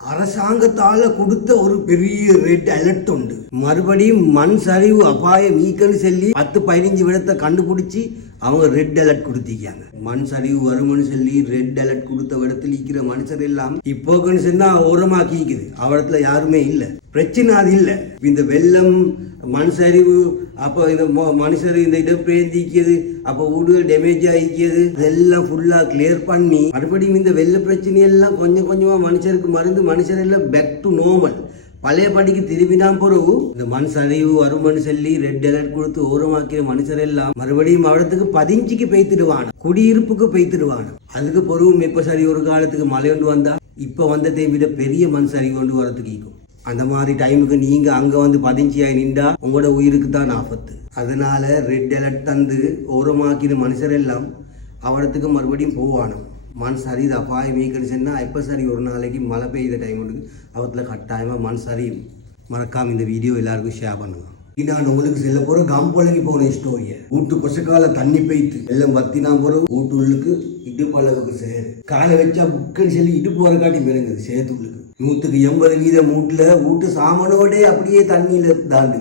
அரசாங்கத்தால கொடுத்த ஒரு பெரிய ரெட் அலர்ட் உண்டு. மறுபடியும் மண் சரிவு அபாயம் ஈக்கன்னு சொல்லி 10-15 விடத்தை கண்டுபிடிச்சி அவங்க ரெட் அலர்ட் கொடுத்திருக்காங்க. மண் சரிவு வரும்னு சொல்லி ரெட் அலர்ட் கொடுத்த இடத்துல இருக்கிற மனுஷர் எல்லாம் இப்போக்குன்னு சொன்னா ஓரமாக்கிக்குது. அவடத்துல யாருமே இல்லை. பிரச்சனை அது இல்லை. இந்த வெள்ளம் மண் சரிவு அப்போ இந்த மனுஷர் இந்த இடம் பேந்திக்கிறது, அப்போ வீடு டேமேஜ் ஆகிக்கிறது, இதெல்லாம் ஃபுல்லா கிளியர் பண்ணி மறுபடியும் இந்த வெள்ள பிரச்சனையெல்லாம் கொஞ்சம் கொஞ்சமா மனுஷருக்கு மருந்து மனுஷர் எல்லாம் பேக் டு நார்மல் பழைய படிக்கு திரும்பினா பிறகு இந்த மண் சரிவு வரும்னு சொல்லி ரெட் அலர்ட் கொடுத்து ஓரமாக்கிற மனுஷர் எல்லாம் மறுபடியும் அவடத்துக்கு பதிஞ்சுக்கு பெய்த்துடுவான், குடியிருப்புக்கு பெய்த்துடுவான். அதுக்கு பிறகு இப்ப சரி ஒரு காலத்துக்கு மழை கொண்டு வந்தா இப்ப வந்ததை விட பெரிய மண் சரிவு கொண்டு வரத்துக்கு ஈக்கும். அந்த மாதிரி டைமுக்கு நீங்க அங்க வந்து பதிஞ்சியாய் நின்றா உங்களோட உயிருக்கு தான் ஆபத்து. அதனால ரெட் அலர்ட் தந்து ஓரமாக்கிற மனுஷர் எல்லாம் அவடத்துக்கு மறுபடியும் போவானோ. மண் சரிது அப்பாயம் மீக்கன்னு சொன்னால் எப்போ சரி ஒரு நாளைக்கு மழை பெய்யுற டைம் உண்டு அவத்தில் கட்டாயமாக மண் சரியும். மறக்காமல் இந்த வீடியோ எல்லாருக்கும் ஷேர் பண்ணுங்க. நான் உங்களுக்கு செல்ல போகிற கம்பொழங்கி போன ஸ்டோரியை வீட்டு கொசக்கால தண்ணி பெய்த்து எல்லாம் பத்தினா போகிற வீட்டுள்ளுக்கு இடுப்பு அளவுக்கு சேரு காலை வச்சா புக்குன்னு சொல்லி இடுப்பு வர காட்டி பெருங்குது சேத்துள்ளுக்கு 180% வீட்டில் வீட்டு சாமானோடே அப்படியே தண்ணியில் தாண்டு.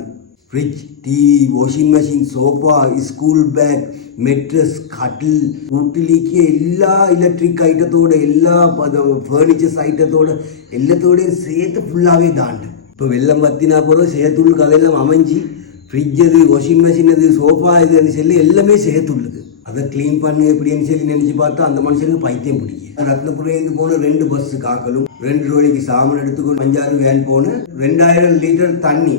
Fridge, TV, washing machine, sofa, school bag, mattress, கட்டில், வீட்டிலேயே எல்லா எலக்ட்ரிக் ஐட்டத்தோட எல்லா ஃபர்னிச்சர்ஸ் ஐட்டத்தோட எல்லாத்தோடையும் சேர்த்து ஃபுல்லாகவே தாண்டு. இப்போ வெள்ளம் பற்றினா போகிறோம் சேத்துள்ளுக்கு அதெல்லாம் அமைஞ்சி ஃப்ரிட்ஜ் அது, வாஷிங் மிஷின் அது, சோஃபா இதுன்னு சொல்லி எல்லாமே சேத்துள்ளுக்கு. அதை க்ளீன் பண்ணு எப்படின்னு சொல்லி நினச்சி பார்த்தா அந்த மனுஷனுக்கு பைத்தியம் பிடிக்கும். ரத்னபுரம் போன 2 பஸ் காக்கலும் 2 ரூபாய்க்கு சாமான் எடுத்துக்கொண்டு 5-6 வேன் போன 2000 லிட்டர் தண்ணி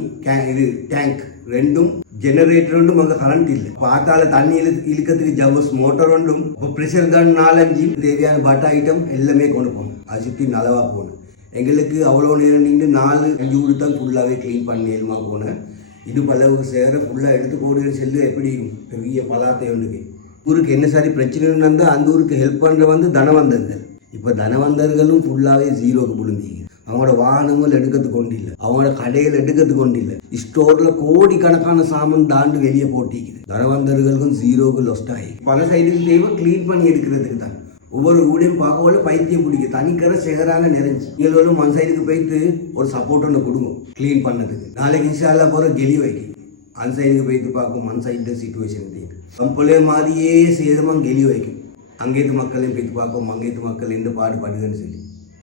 இது டேங்க் ரெண்டும் ஜெனரேட்டர் ஒன்றும் அங்கே கரண்ட் இல்லை. பார்த்தால தண்ணி இழுக்கிறதுக்கு ஜவ்வஸ் மோட்டர் ஒன்றும் இப்போ ப்ரெஷர் கன் 4-5 தேவையான பட்டா ஐட்டம் எல்லாமே கொண்டு போகணும். அது சுற்றி நலவா போகணும். எங்களுக்கு அவ்வளோ நேரம் நின்று 4-5 ஊடு தான் ஃபுல்லாகவே க்ளீன் பண்ணி எழுமா போனேன். இது பல்லவுக்கு சேர ஃபுல்லாக எடுத்து போடுகிற செல்லு எப்படி பெரிய பலாத்தை ஒன்றுக்கு ஊருக்கு என்ன சரி பிரச்சனைன்னு இருந்தால் அந்த ஊருக்கு ஹெல்ப் பண்ணுற வந்து தனவந்தர்கள். இப்போ தனவந்தர்களும் ஃபுல்லாகவே ஜீரோக்கு விழுந்தீங்க. அவங்களோட வாகனங்கள் எடுக்கிறது கொண்டு இல்லை, அவங்களோட கடையில் எடுக்கிறது கொண்டு இல்லை, ஸ்டோரில் கோடிக்கணக்கான சாமான் தாண்டு வெளியே போட்டிக்குது. தனவந்தர்களுக்கும் ஜீரோக்கு லொஸ்ட் ஆகி பல சைடுக்கு தேவை க்ளீன் பண்ணி எடுக்கிறதுக்கு தான். ஒவ்வொரு ஊடையும் பார்க்கவோல பைத்தியம் பிடிக்கும். தனிக்கரை சேகராக நிறைஞ்சி நீங்களும் மண் சைடுக்கு போயிட்டு ஒரு சப்போர்ட் ஒன்று கொடுங்க க்ளீன் பண்ணதுக்கு. நாளைக்கு இன்ஷால்லா போகிற கெலி வைக்க அந்த சைடுக்கு போயிட்டு பார்க்கும் மண் சைடு சிச்சுவேஷன் தேவை கம்பளே மாதிரியே சேதமாக கெலி வைக்கும். அங்கேத்து மக்களையும் போயிட்டு பார்ப்போம் அங்கேத்து மக்கள் எந்த பாடுபடுதுன்னு சொல்லி